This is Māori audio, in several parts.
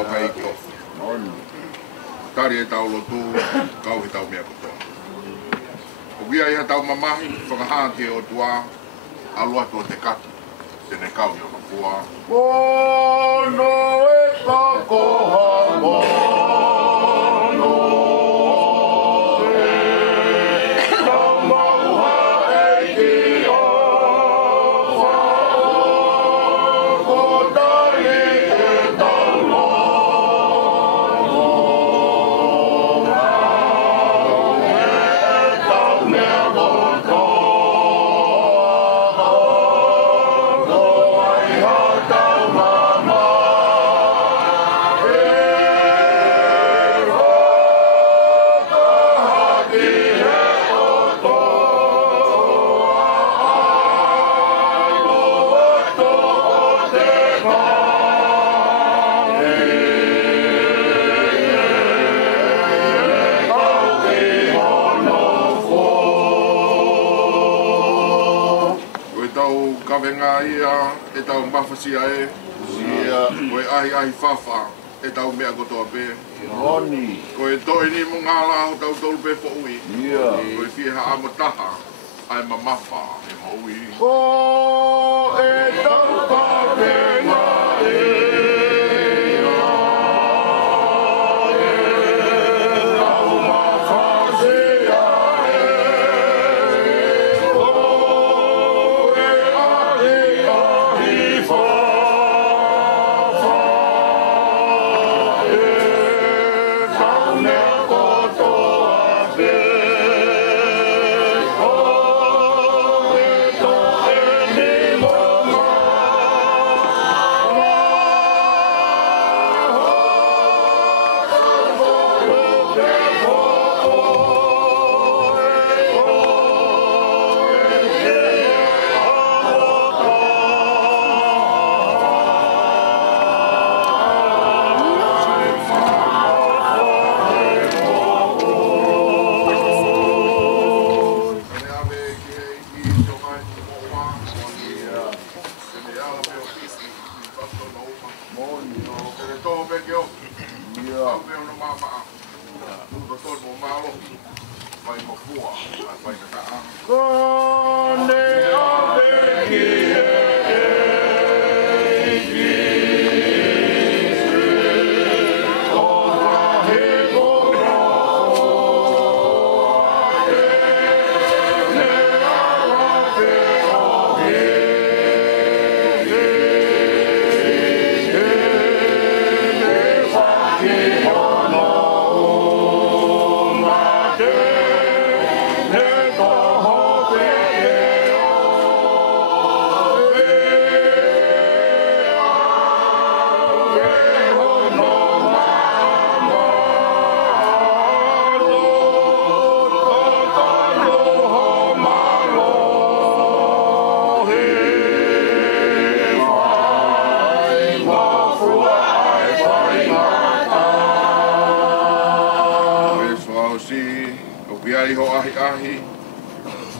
tau kai ko. Tari e tau lotu, kau he tau mea kotoa. O wia iha tau mamahi, whakahāke o tua, alua tō te kaki, tene kau i o nakua. Mono e pakoha mono e tau mauha e ki o whao ko tari e tau lono e tau mea kotoa. Kawenga ia e tau mawhasia e koe ahi whawha e tau mea kotoa pē koe toi ni mo ngāla o tau tolu pē whaui koe whiha amo taha ai mamawha e maui o e tau kawenga e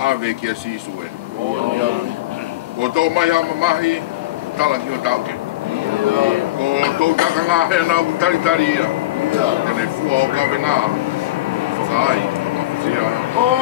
ave kia sisue. Ko tō mai hama mahi, tala ki o tauke. Ko tō kakanga he nā utaritari ia. Tene fua o kawenga. Whakai, mawhisia. Oh,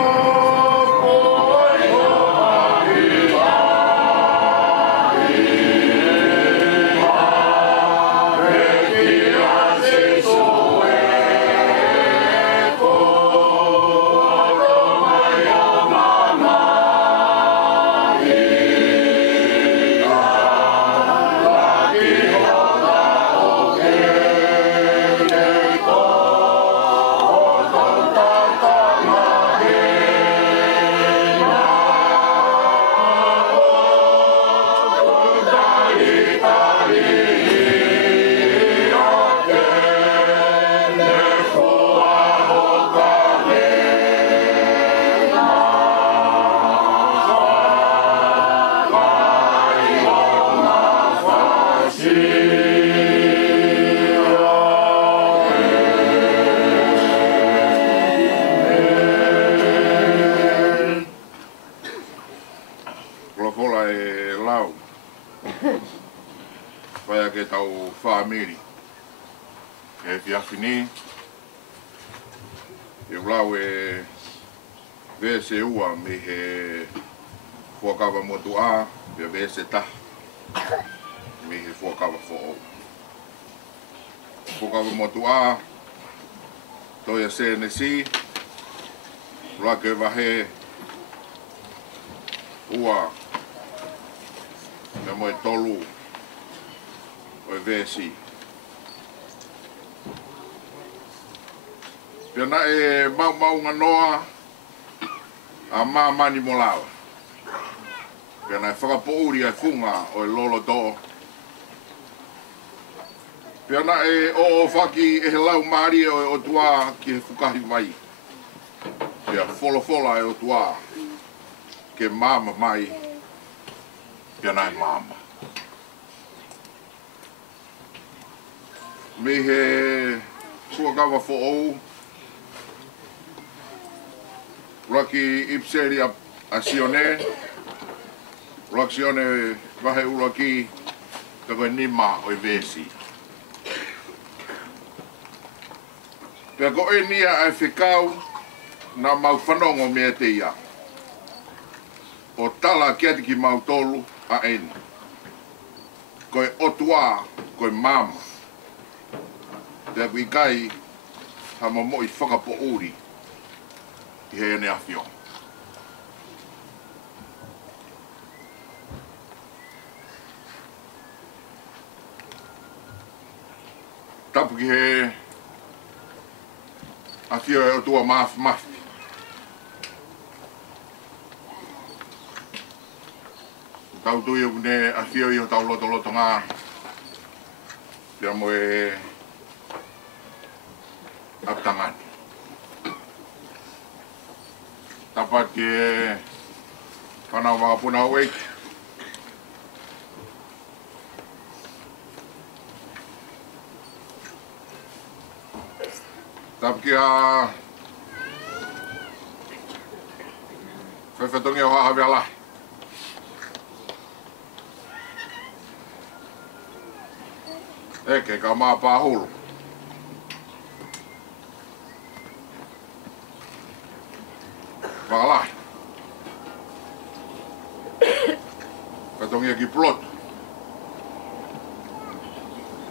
e fiafini. E ulau e vese ua me he fuakawa motua, e vese ta. Me he fuakawa fo'o. Fuakawa motua, toia CNC, lake vahe ua me moe tolu o e vesi. Pena e mau nganoa a mani mo lawa. Pena e whakapouri ai funga o e lolo to'o. Pena e o whaki e he lau maari o tua ki he fukahi mai. Pea fola e o tua ke mama mai. Pena e mama. Me he fuakawa fo'ou. Raki ipseri a sione. Raki sione vahe uraki kako nima o i vesi. Pea ko e nia ai whikau na mau whanongo mea te ia. O tala kia tiki mau tolu a eni. Koe otua, koe mama. Pea kui kai ha mo i whakapo uri. I he ene awhio. Tapu ki he awhio e o tua mafi. Tau tui o ne awhio i o tau loto ngā. Pia mo e aptangani. Tapat ke whanau mga puna wake. Tapat ke a whewhetongi o hahawe ala. Eke ka maa pāhulu. Whakalahi. Katongia ki plot.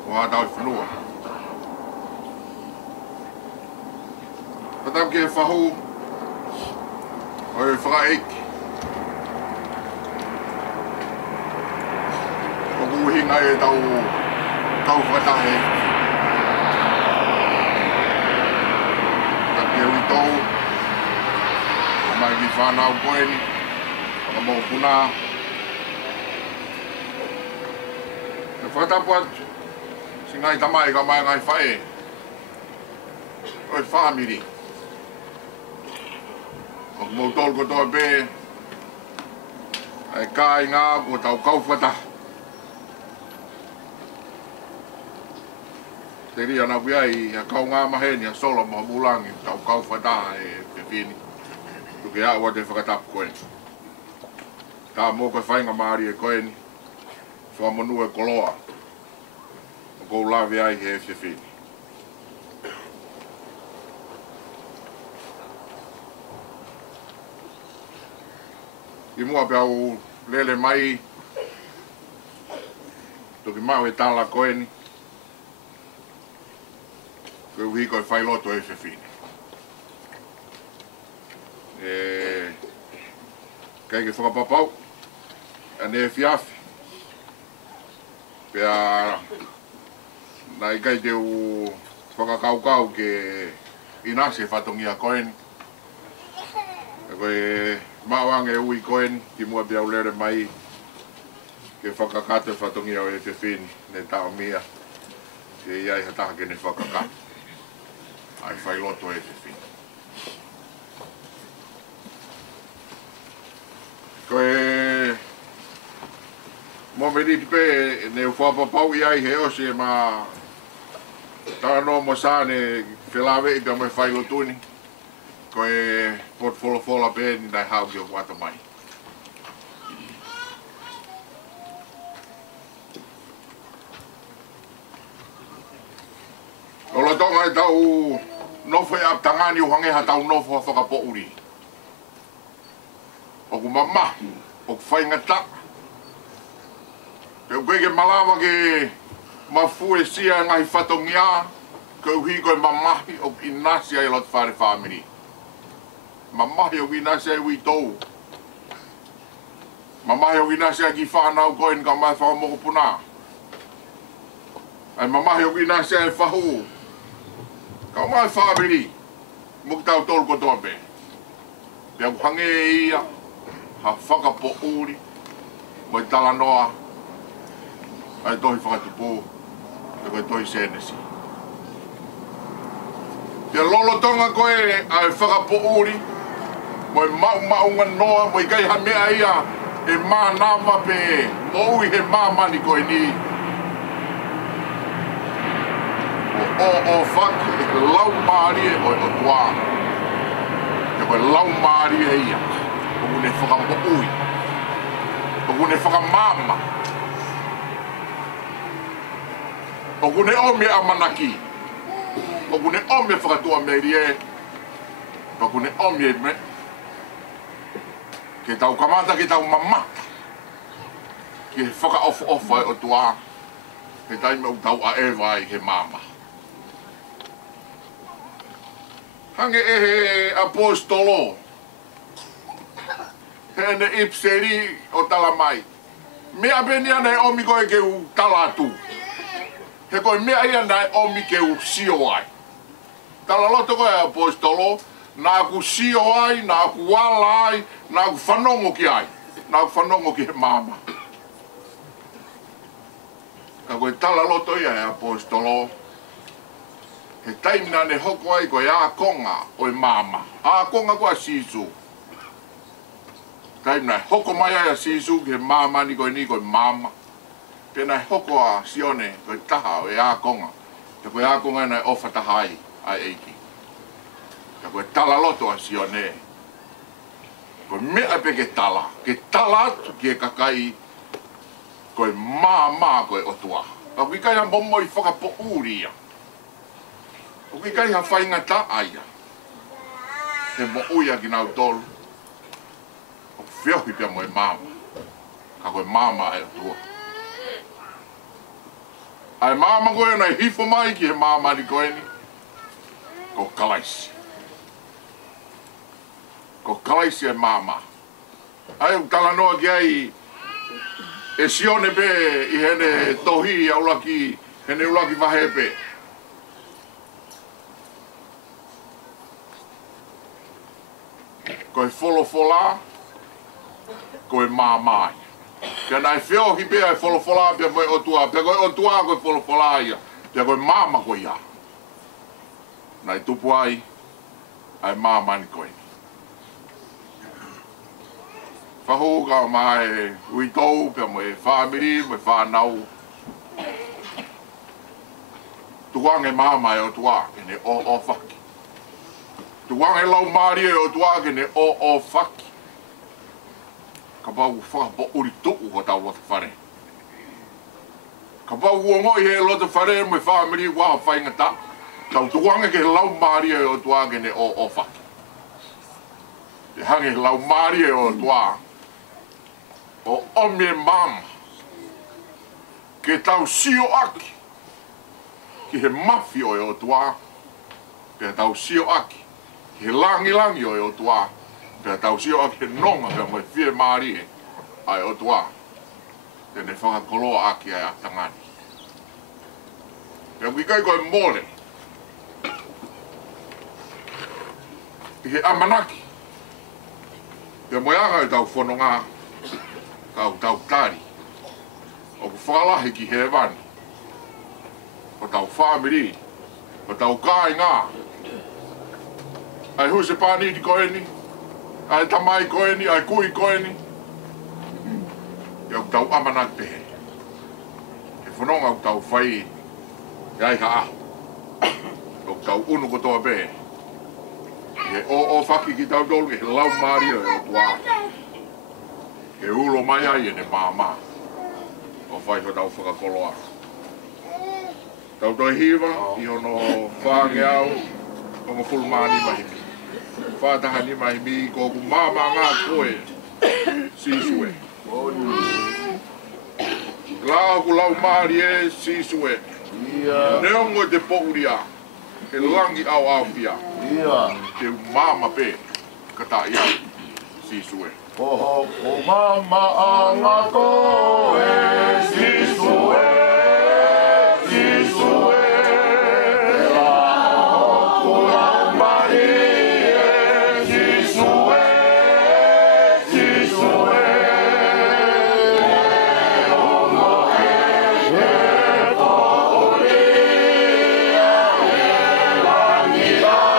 Waha tau i whanua. Katam ki he whahu. Oi whakaiki. Koku hinga e tau whakatahe. Taki e witou. Mai ki whanau koeni, whakamau puna. E whakatapu atu, si ngai tamai ka mai ngai whae. Oi whamiri. Whakamau tolu ko toa pē. Ai kai ngā ko tau kauwhata. Te ria na wiai, a kau ngā maheni a solo mo mulangi, tau kauwhata e whini. Tuke a ua te whakatapu koeni. Tā mō koe whainga maari e koeni. Whamonu e koloa. O kou lawe ai he whiwhini. I mua pia u lele mai. Tuki mau e tala koeni. Koe uhi koe whailoto e whiwhini. Kai ke whakapapau, ane e whiawhi. Pea, nai kai te u whakakaukau ke inase whatongia koeni. E koe mawang e ui koeni, ki mua pia ulere mai ke whakakate whatongia o e whiwhini, ne tau mia. Ke iai hataha ke ne whakakate. Ai whailoto e whiwhini. Koe mo me riti pe ne whapapau i ai he ose ma tano mo sane whilawe i pia me whailotuni. Koe pot pe ni nai hau ki o wata mai. O e tau nofo e aptangani o hange ha tau nofo whakapo uri. O ku mamahi, o ku whaingata. Te koe ke malawa ke mafu e sia ngai whatongia, ke uhi koe mamahi o ku inasia e lot whare whamiri. Mamahi o ku inasia e ui tou. Mamahi o ku inasia ki whanau koe ni ka mai whakamoko puna. Ai mamahi o ku inasia e whahu. Ka mai whamiri, muki tau tolu kotoa pe. Pea ku hange e ia, ha whakapo uri, mo i tala noa, ai tohi whakatupu, e koe tohi senesi. Pea lolo tonga koe ai whakapo uri, mo i maunga noa, mo i kai hamea ia, e mā nama pe, mo ui he mā mani koe ni. O whaki, e koe lau maari e o toa. E koe lau maari e ia. O kune whakapo ui. O kune whakamama. O kune ome a manaki. O kune ome whakatua meri e. O kune ome me. Ke tau kamata, ke tau mamata. Ke whakaofa e o toa. Ke taime u tau a ewa i he mama. Hange e he apostolo. Hene ipseri o talamai. Mea beni ana e omi koe ke u talatu. He koe mea ia na e omi ke u sio ai. Talaloto koe apostolo. Nā ku sio ai, nā ku wala ai, nā ku whanongo ki ai. Nā ku whanongo ki he mama. Ka koe talaloto ia e apostolo. He taimina ne hoko ai koe a konga o e mama. A konga koe sisu. Taimina hoko mai ai a sisu ki he mama ni koe mama. Pena hoko a sione koe taha o e a konga. Te koe a konga na e ofa taha ai a eiki. Te koe tala loto a sione. Koe mea pe ke tala atu ki e kakai koe mama koe otua. A kui kai han pomo i whakapo uria. O ki kai ha whaingata aia. He mo uia ki nau tolu. O whiohi pia mo e mama. Ka koe mama e atua. Ai mama koe na hifo mai ki he mama ni koe ni. Ko kalaisi. Ko kalaisi e mama. Ai u tala noa ki ai. E sione pe i hene tohi a ulaki. Hene ulaki vahepe. Koe wholofola, koe māmai. Pea nai whiohi pia e wholofola pia moe otua, pia koe otua koe wholofola ia, pia koe māma koe ia. Nai tupu ai māma ni koe. Whahuka o mai uitou, pia moe whamiri, moe whanau. Tuange māma e otua, ene o whaki. Tuang e lau maari e o tuake ne o whaki. Ka pau whakapo uri tuku ko tau wata whare. Ka pau uongo i he lota whare me whamiri waha whaingata. Tau tuang e ke lau maari e o tuake ne o whaki. Te hange lau maari e o tuake. O omi e mama. Ke tau sio aki. Ki he mafi o e o tuake. Ke tau sio aki. He langi o e o tua. Pea tau sio aki he nonga pea mai whie maari e ai o tua. Tene whakakoloa aki ai atangani. Pea wikai koe mole. I he amanaki. Pea moeanga e tau whanonga. Tau tari. O ku whakalahi ki he wani. O tau whamiri. O tau kai ngā. Ai hui se pāni di koe ni, ai tamai koe ni, ai kui koe ni. Iau tau amanak pehe. E whanonga au tau whai, e ai ha aho. Au tau unu kotoa pehe. E o whaki ki tau dolu, e lau maari o tua. E ulo mai ai e ne māma. O whai ho tau whakakoloa. Tau toi hiwa, I ono whange au, o ngā fulmani mahimi. Whātahani mahimi, ko ku māma ngā koe, sisue. Lau ku lau maari e, sisue. Neongo te pouria, he langi au au pia. Te māma pe, kata ia, sisue. Oho, o mama a ngā koe, sisue, sisue. Te lao ku lau mari e, sisue, sisue. E ongo e pouria, e langi ao au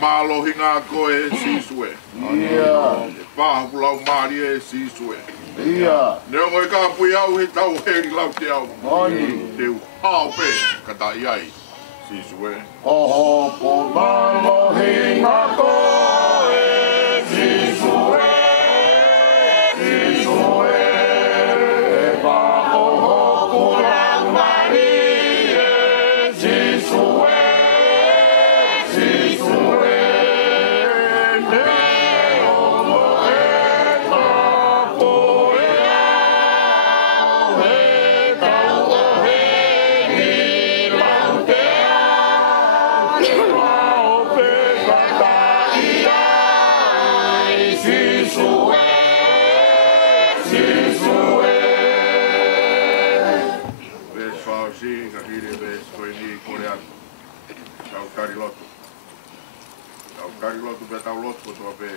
Malohi ngā koe sisue. Pāhu lau maari e sisue. Neo ngoi ka pui au he tau heri lau te au. Te hao pe kata iai sisue. Oho po malohi ngā koe sisue, sisue. E pāho ku lau maari e sisue. Kari lotu pe tau lotu tua pe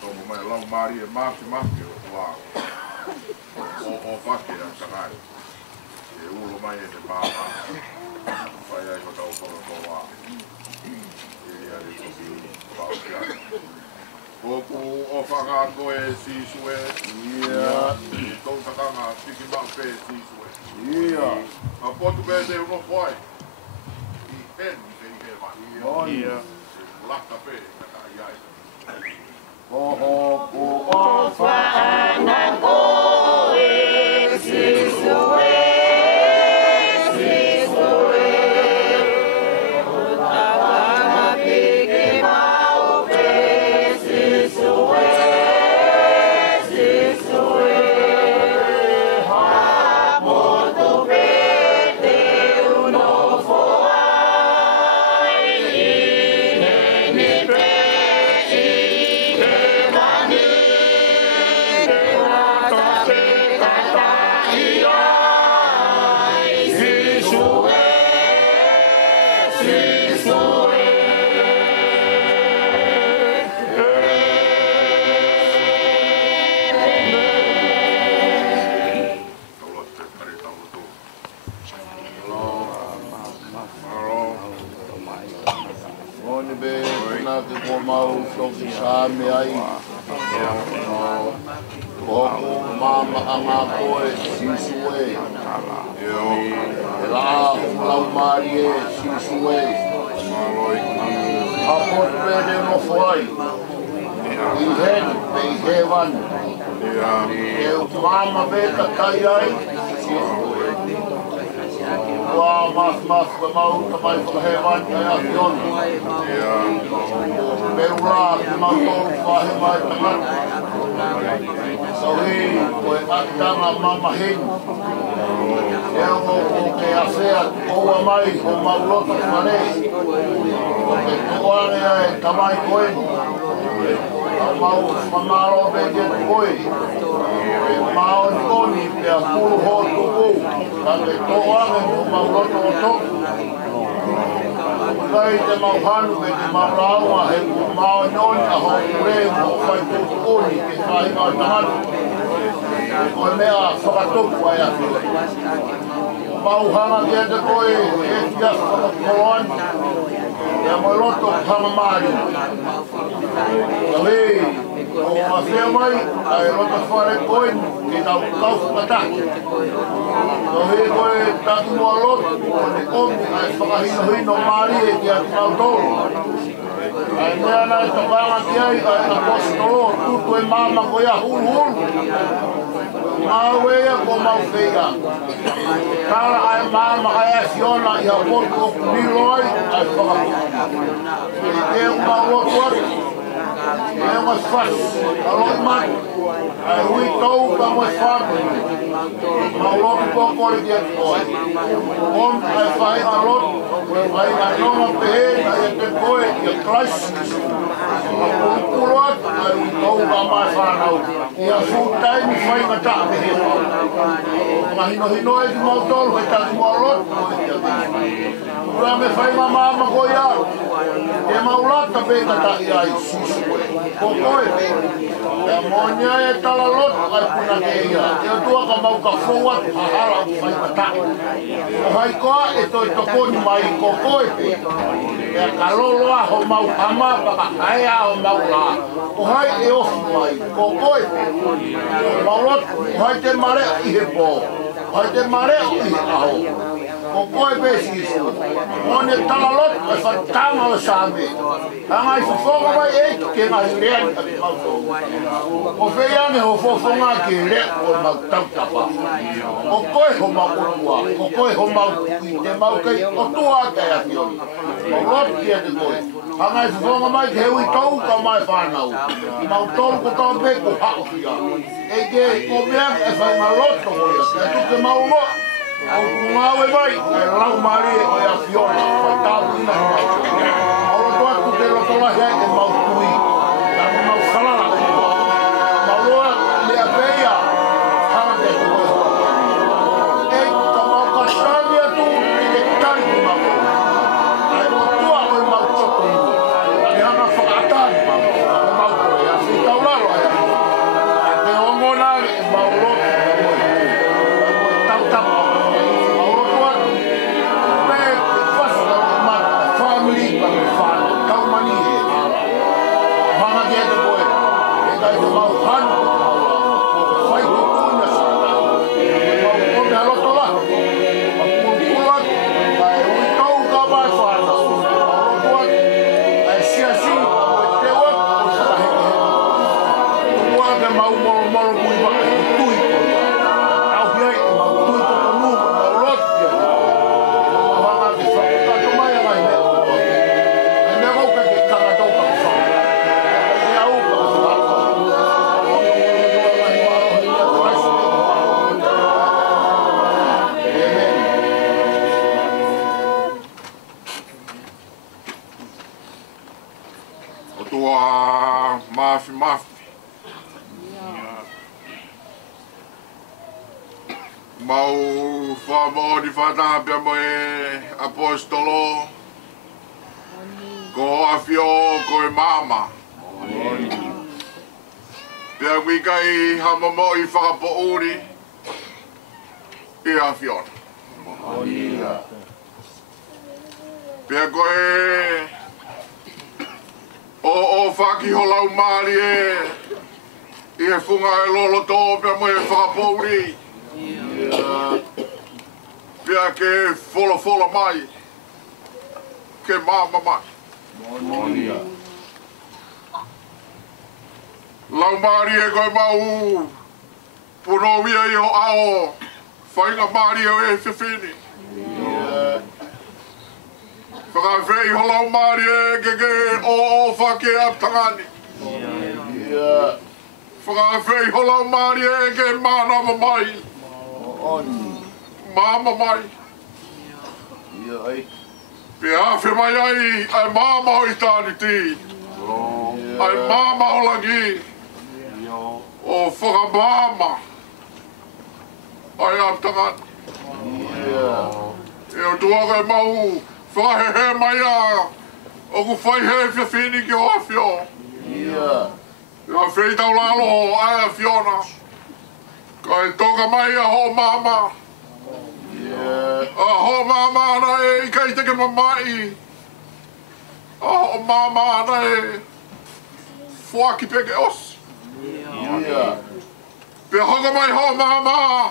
tomo mai lau maari e mafi o wā o whake a tangai e ulo mai e te pāma whai ai ko tau koro tō wā e ari toki wāu ki ai Koku o whanga koe sisue i tau takanga tiki mau pe sisue a potu pe te uno whai I hen te I he wani Laka pe, kata iai. Oho ku o whanga koe sisue, sisue. Utawanga piki mau pe sisue, sisue. Hamotu pe te uno whai. Me ai Koku mama a ngā koe sisue E la lau maari e sisue Hapot pēne no whai I hen pe I he wani E mama pēta tai ai sisue Wā mas ka mau ta mai whakahe wani ai a hionu Peula te mau tōru whahe mai tangata So he koe atanga mama henu E ongo ko ke awhea oua mai o mauloto whare Ke toane ai tamai koenu A mau whamaro me ke koe E mao ni koni pe a puru hotu kou Ka ke toane o mauloto o toku Kai te mauhanu me te mauraua he mao noni a hoi reo o whai kōtukoni ke whahinga o tahanu. Koe mea whakatoku ai atu. Mauhanga kia te koe e fias whakakoroani. Ia moi roto hanga maari. Ka hei, O mawhia mai, ai rota whare koe, ki tau kaufu kataki. O he koe taki mua lotu, o ne omi, ai whakahino maari e ki ati mautoro. Ai mea nai tokanga ki ai, ai na postolo, tutu e mama koe a hulu. Mawea ko mawhia. Kara ai mama ai a Fiona i a potu o kuniloi, ai whakahu. E uma lotu atu. E uma fas, a lotu mai. Ai hui tau ka moe whanu. Ma lotu pokore ki atu koe. Om ai whai a lotu, ai a nonga pehe, ai a te koe i a Christ. A pukuro atu, ai hui tau ka mai whanau. I a futai mi whai ngata pehe. Ma hino e ki mautolu, he taki mua lotu. Ura me whai ma mama koe au. E maulata pe kata i ai susu koe. Ko koe. E monia e tala lotu ai puna ke ia. E tua ka mau ka fouat a hala u whai kata. O hai koa e toi tokoni mai ko koe pe. E ka loloa ho mau hama paka aia ho mau la. O hai e ofi mai ko koe pe. O maulotu, o hai te mare i he po. O hai te mare i he aho. O koe pesi isu. Mone tala lotu e whatama o sāme. Anga i whafonga mai e ke ngahi rea ni ati mauto. O wheiane ho whafonga ke rea o mau tautapa. O koe ho mau urua. O koe ho mau i te mau kei o tua kei ati ori. O lotu ki ate koe. Anga i whafonga mai ke hui tau ka mai whanau. I mau tolu ko tau me ko hao fia. E ke o mea e whainga loto hoi. E tuke mau loa. O ngawe mai, e lau mari e a Fiona, o tāpu ina hina. O roto atu te roto lahi ai e mau tui, tāpu mau whalala o tua. Mau loa le a peia, hana te te koe hoa. E ka mau katani atu e te tari ki mau. Ai mo tua o e mau toko iu. E hana whakatani mau, o mau koe, a si tau lalo ai atu. Te ongo nare e mau lotu e moi. E moi tau tapu. Mau whamao di whatapia mo e apostolo ko awhio ko e mama pia wika i hamamo i whakapouri i awhiona pia ko e o whaki ho lau maari i e whunga e lolo tō pia mo e whakapouri pia ke fola mai ke mama mai lau maari e koe mau punovia i ho ao whainga maari o e whiwhini whakawhei ho lau maari e ke o whake ap tangani whakawhei ho lau maari e ke manama mai mama mai. Pe awhi mai ai mama o i tāni tī. Ai mama o langi. O whakamama. Ai aptangan. E o tuaga e mau whahehe mai a. O ku whaihe whiawhini ki o awhio. E a whei tau lalo ai a Fiona. Ka e toka mai a ho mama. A ho mama ana e i kai teke mamai. A ho mama ana e whaki peke os. Pea hanga mai ho mama.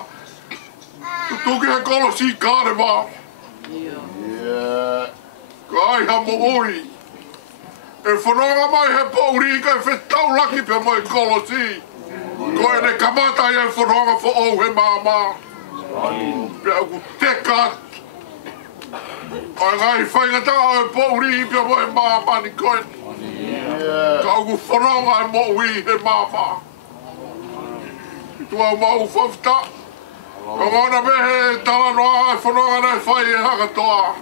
Tuki he kolosi kārema. Ka ai ha mo ui. E whanonga mai he pauri ka e whetau laki pia mai kolosi. Ko e ne kamata i e whanonga wha au he mama. Pea ku teka. Ai ngai whaingata au e pauri pia mai mama ni koe. Ka au ku whanonga e mo ui he mama. Tua mau whafta. Ka ngona mehe tala noa e whanonga nei whai e haka toa.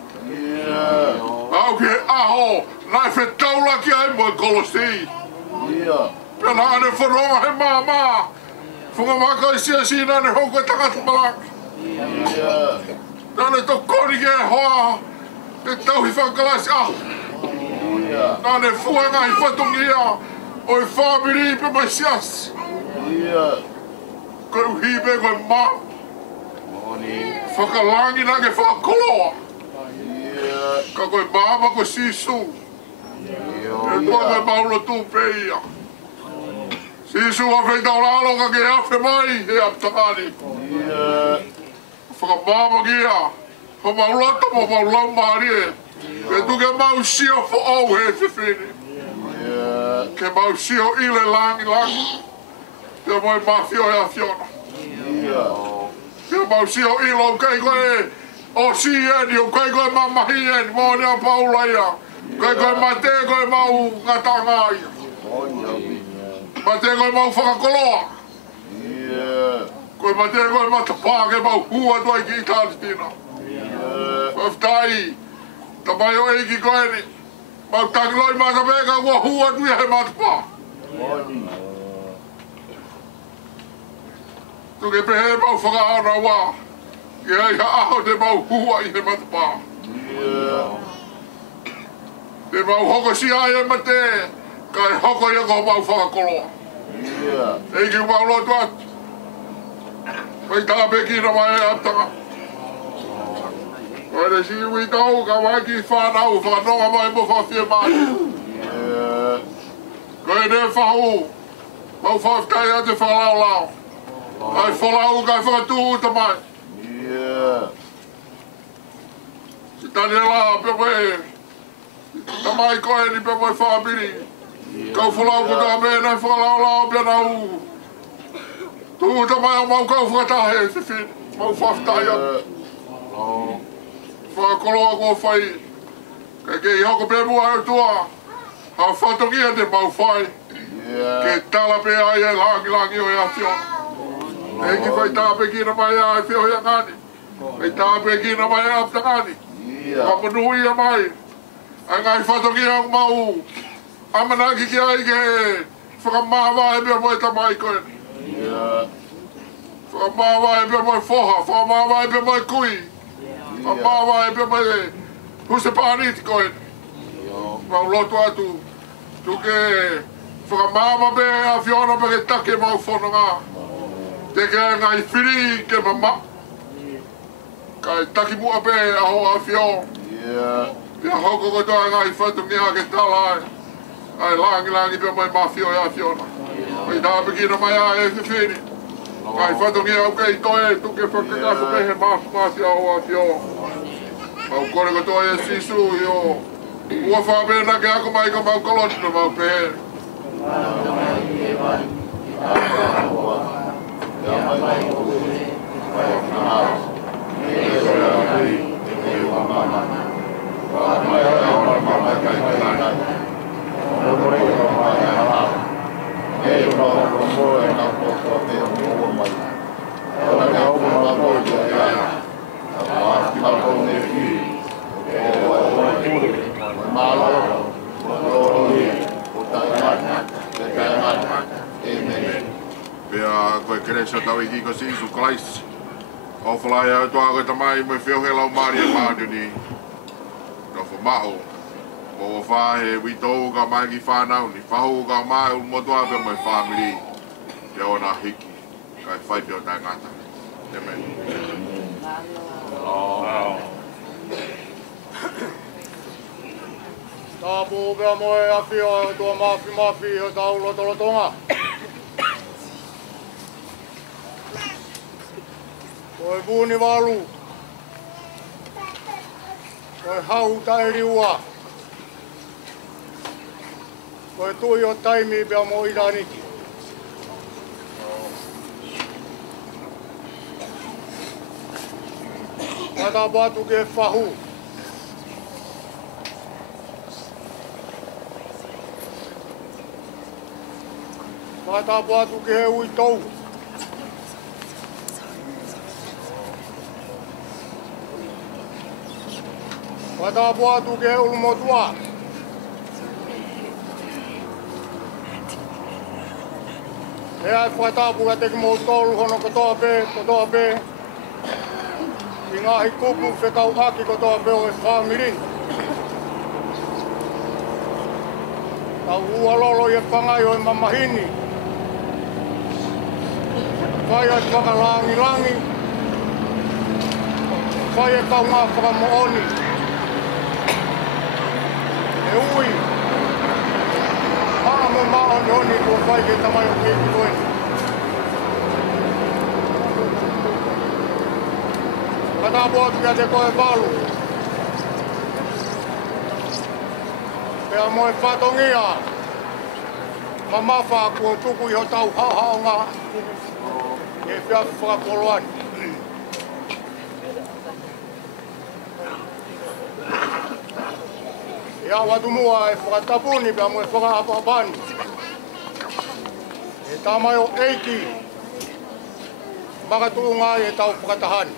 Au ki he aho, nai whetau laki ai mo e kolosi. Pea nā ne whanonga he mama. Whunga maka i sia sina ne hoko e takatu malaki. Nā ne to kori ke hoa, te tauhi whakalasi aho. Nā ne fuanga i whatungia, o i whamiri pe mai sias. Koe uhipe koe ma. Whakalangi na ke whakoloa. Ka koe mama koe sisu. E tua koe maulo tūpe ia. Sisu a wheitau lalo ka ke awhi mai he aptakani. Whakamama kia. Ho maulata mo maulau maari e. E tu ke mau sio fo au he whiwhini. Ke mau sio ile langi. Te moi mafio e a fiona. Te mau sio ilo kai koe o si eni, o kai koe mamahi eni, mo nea paula ia. Kai koe mate koe mau ngatanga ia. Mate koe mau whakakoloa. Koe mate koe matapā ke mau hua tuai ki Italistina. Waftai, tamai o eiki koe ni. Mau takiloi matapeka kua hua tuia he matapā. Tuke pehe mau whakaana wā. Ki hei ha aho te mau hua i he matapā. Te mau hoko si ai e mate, ka e hoko i ako mau whakakoloa. Eiki mau lotu atu. Mai tāpe ki na mai e aptanga. Koe re si ui tau ka mai ki whanau, whanonga mai mo whawhia mai. Koe ne whahu, mau whawhtai a te whalau lau. Ai whalau kai whakatū uta mai. Si tani la pe mai, ta mai koe ni pe mai whamiri. Kau whalau ko ta mea nei whalau lau pe nau. Tu uta mai o mau kau whakatahe, whiwhini, mau whawhtai atu. Whakakoloa kua whai. Kai kei hoko pe mua e tua. Ha whatongia te mau whai. Ke tala pe ai e langi o e a fiona. Eki whai tāpe ki na mai a e whio hea ngani. Whai tāpe ki na mai a aptangani. Wapanui a mai. Ai ngai whatongia o mau. Amanaki ki ai ke whakamawa e mea moe tamai koe. Whakamawa e mea moe whoha. Whakamawa e mea moe kui. Whakamawa e mea moe huse pāniti koe. Mau lotu atu. Tuke whakamawa pe a whiona pe ke take mau whanonga. Te ke ngai whiri ke mama. Kai taki mua pe a ho a whio. Pia hoko kotoa ngai whatungia ke tala ai. Ai langi pe mai mafio e a whiona. Mai tāpe ki na mai a e whiwhiri. Kai whatungia au kei toe tuke whakakaso pe he mafumasi a ho a whio. Mau kore kotoa e sisu i o. Ua whapena ke ako mai ka mau kolotino mau pehe. Pea koe kereso tau i kiko sisu kalaisi. O whalai au toa koe tamai me whiohe lau maari e maadu ni. Nofo mao. O whahe witou ka mai ki whanau ni. Whahu ka mai ul motua pe mai whamiri. Te ona hiki. Kai whai pio tai ngata. Te meni. Tāpū pia moe a whio tua mafi o tau lotolotonga. Oi vuuni valu. Oi hauta eri ua. Oi tui o taimi pia mo iraniki. Kata batu ke fahu. Kata batu ke he ui tau. Kata batu ke he ulmotua. E ai whatapu ka teki mou tolu hono kotoa pe. I ngahi kupu whekau haki kotoa pe o e whamirin. Tau ua lolo i e whangai o e mamahini. Whai ai whakalangi. Whai e kau ngā whakamooni. E ui. Maa mo maa oni kua whai ke tamai o keiki koeni. Kata boatu kia te koe balu. Pea mo e whatongia. Mamafa kua tuku i ho tau hao ngā. E whiafu whakapoloani. E awa tumua e whakatapuni pia mo e whakaapapani. E tamai o eiki. Makatuu ngā e tau whakatahani.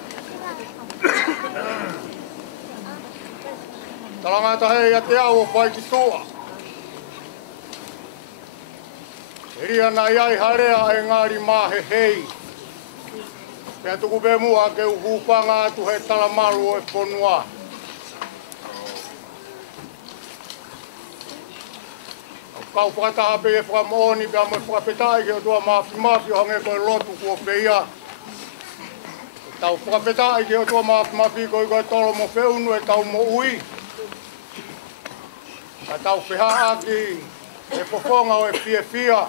Talangata hei a te au o whai ki tua. E ria na iai harea e ngāri mahe hei. Pea tuku pe mua ke uhupanga atu he talamalu o e ponua. Kau whakataha pe e whakamooni pea mo e whakapetai ki o tua mafi o hange koe lotu kua peia. Tau whakapetai ki o tua mafi koe tolo mo whiunu e tau mo ui. A tau whiha aki e whawhonga o e whia.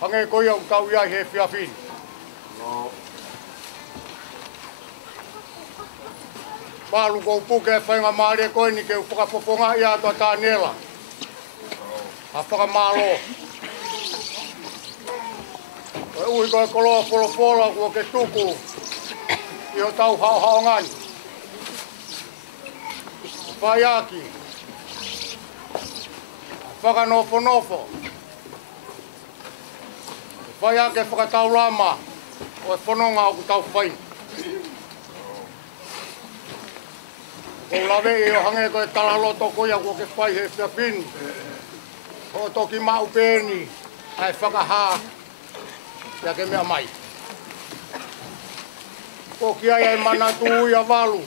Hange koe au tau iai he whiawhini. Palu kou puke e whainga maare koe ni ke whakawhawhonga i ato a tānela. A whakamalo. E ui koe koloa polopola kua ke tuku i o tau hao ngani. Whaiaki. Whakanofo. Whaiake whakatau lama o e whanonga o ku tau whaini. Kou lawe i o hange koe talaloto koia kua ke whai he whiawhini. O toki mau pēni, ai whakaha, ia ke mea mai. Ko ki ai manatu ui a walu,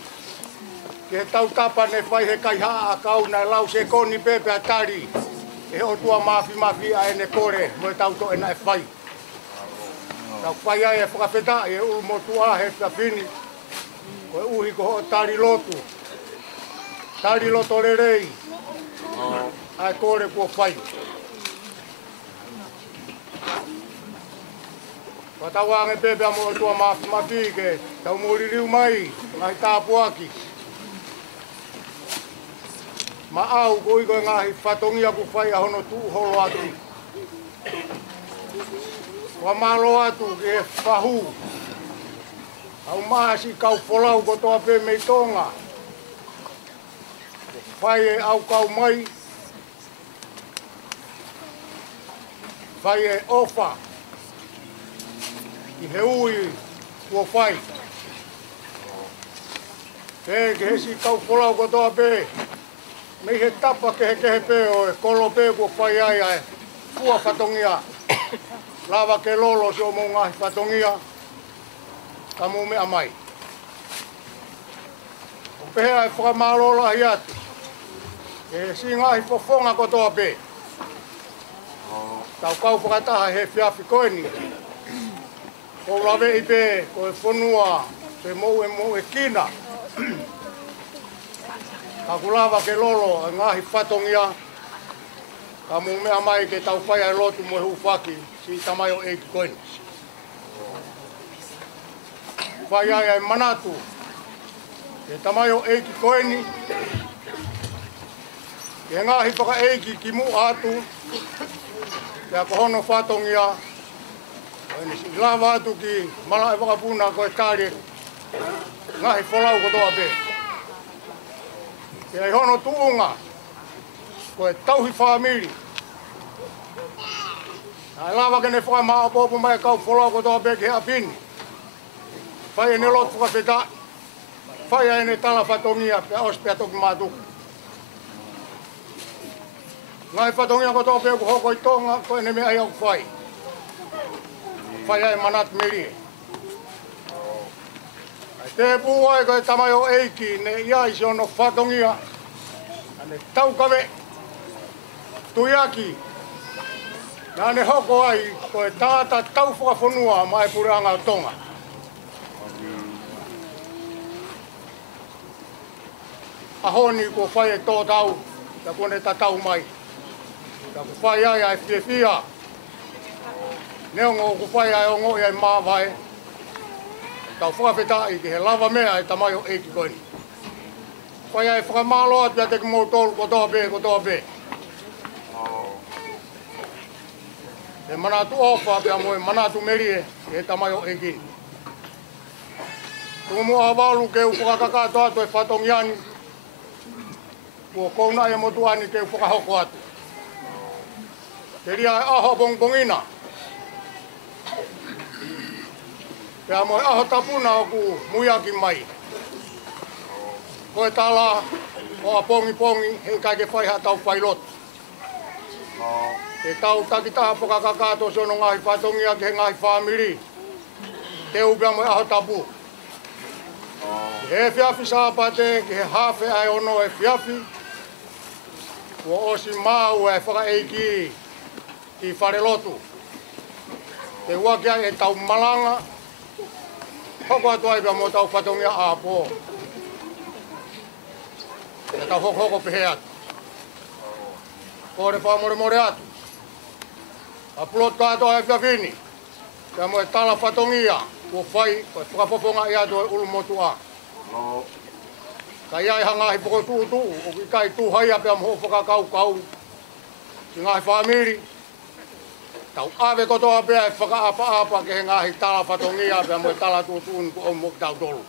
ki he tau tapa ne whai he kai haa a kau nai lau se koni pepe a tari, e o tua mafi a ene kore, mo e tau to e nai whai. Tau whai ai e whakapeta e ulu motua he whiawhini, ko e uhi ko ho tari lotu. Tari loto rerei. Ai kore kua whai. Watawange pepe amo o tua mafi ke tau moririu mai, ngai tāpuaki. Ma au ko iko ngahi whatongia ku whai a hono tu holo atu. Wa malo atu ke whahu. Au maasi kau polau ko toa pe mei tonga. Whai e au kau mai. Whai e ofa. I he ui kua whai. Ke hesi kau polau ko toa pe. Mei he tapa ke he pe o e kolo pe kua whai ai ai. Fua whatongia. Lava ke lolo se o mou ngahi whatongia. Ka mou mea mai. O pehea e whakamalola hi atu. E si ngahi whawhonga ko toa pe. Tau kau whakataha he whiawhi koeni. Ko lawe i pe, ko e whanua, pe mou e kina. Ka kulawa ke lolo, e ngahi whatongia. Ka mou mea mai ke tau whai ai lotu mo e hufaki, si tamai o eiki koeni. whai ai manatu. E tamayo eiki koeni. E ngahi whaka eiki ki mu atu. Ia kohono whatongia. Eni si lava atu ki mala e whakapuna koe kāre. Ngahi wholau kotoa pe. Ia hono tuunga. Koe tauhi whamiri. Ai lava kene whakamā apopo mai kau wholau kotoa pe ke apini. Whai ene lotu whakapeta. Whai ene tala whatongia pe auspea toki mātuku. Ngai whatongia kotoa pe ku hoko i tonga koe ne mea iau whai. Whai ai manat meri. Ai te pūai koe tamai o eiki ne ia isi ono whatongia. Ane taukawe. Tuiaki. Nā ne hoko ai koe tāta tau whakawhonua mai puranga o tonga. Ahoni ko whai e tō tau. Ka kone ta tau mai. Ka ku whai ai ai whia. Neongo ku whai ai o ngoi ai māwai. Tau whakawhetai ki he lava mea e tamai o eiki koeni. Whai ai whakamāloa pia te ki mō tōlu kotoa pe. E manatu ofa pia mo e manatu merie e tamai o eiki. Tumu awalu ke upakakakato atu e whatongiani. Kua kouna e motuani ke whakahoko atu. Te ria e aho bongbongina. Pea mo e aho tapuna o ku muiaki mai. Koe tala o a pongi he kai ke whaiha tau whailot. Te tau takitaha whakakakato se ono ngahi whatongia ke he ngahi whamiri. Te upea mo e aho tapu. He whiawhi sāpate ke he hawhi ai ono e whiawhi. Kua osi mau e whakaeiki i wharelotu. Te uaki ai e tau malanga. Hoko atu ai pia mo tau whatongia a pō. E tau hoko pehe atu. Kore whamore atu. A plot kāto ai whiawhini. Pia mo e tala whatongia. Kua whai, koe whakapoponga i atu e ulumotu a. Kai ai hangahi poko tū, o ki kai tūhaia pia mo whakakau. Ki ngahi whamiri. Tau awe kotoa pia e whakaapa ke he ngahi tala whatongia pia mo e tala tūtūn ku o mo ki tau tolu.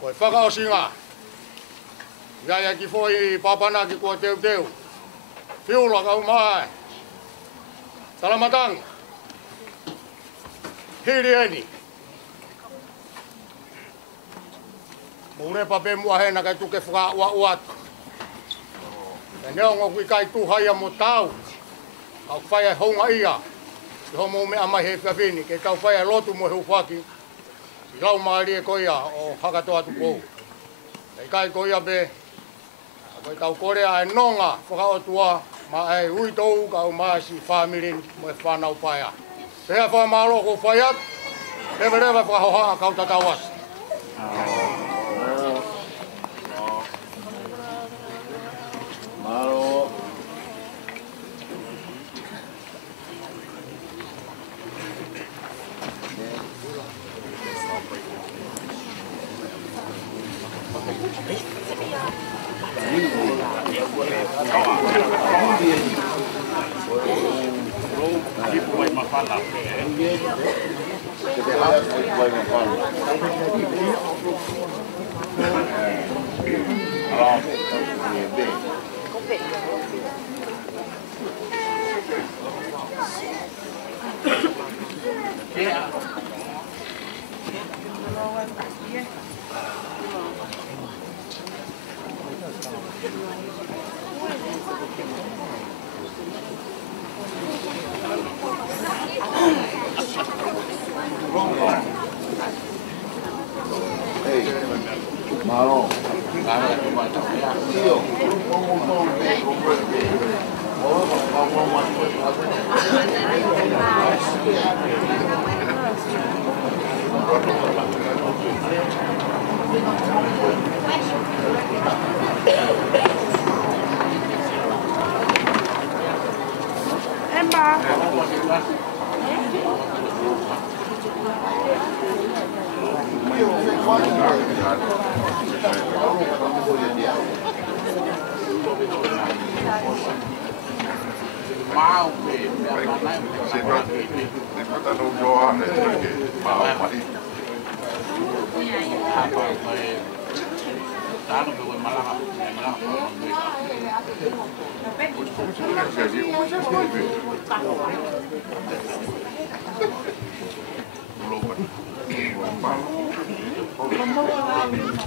Koe whakaosinga. Iai ki foi papanaki kua teu. Fiula kau mai. Talamatanga. Hiri eni. Mourepa pe mua hena kai tuke whaka uatu. E neongo kui kai tūhaia mo tau. Kau whaia honga ia. Ki homo mea mai he whiawhini. Ke kau whaia lotu mo he uwhaki. Si lau maari e koia o hakatoa tu pou. Kei kai koia pe. Koi kau korea e nonga whakaotua. Ma e huitou kau maasi whamirin mo e whanau whaia. Pea whamalo ko whaiat. Rewa whakahoha kau tatawas. Malo. Emma. Sempre tá no Johan,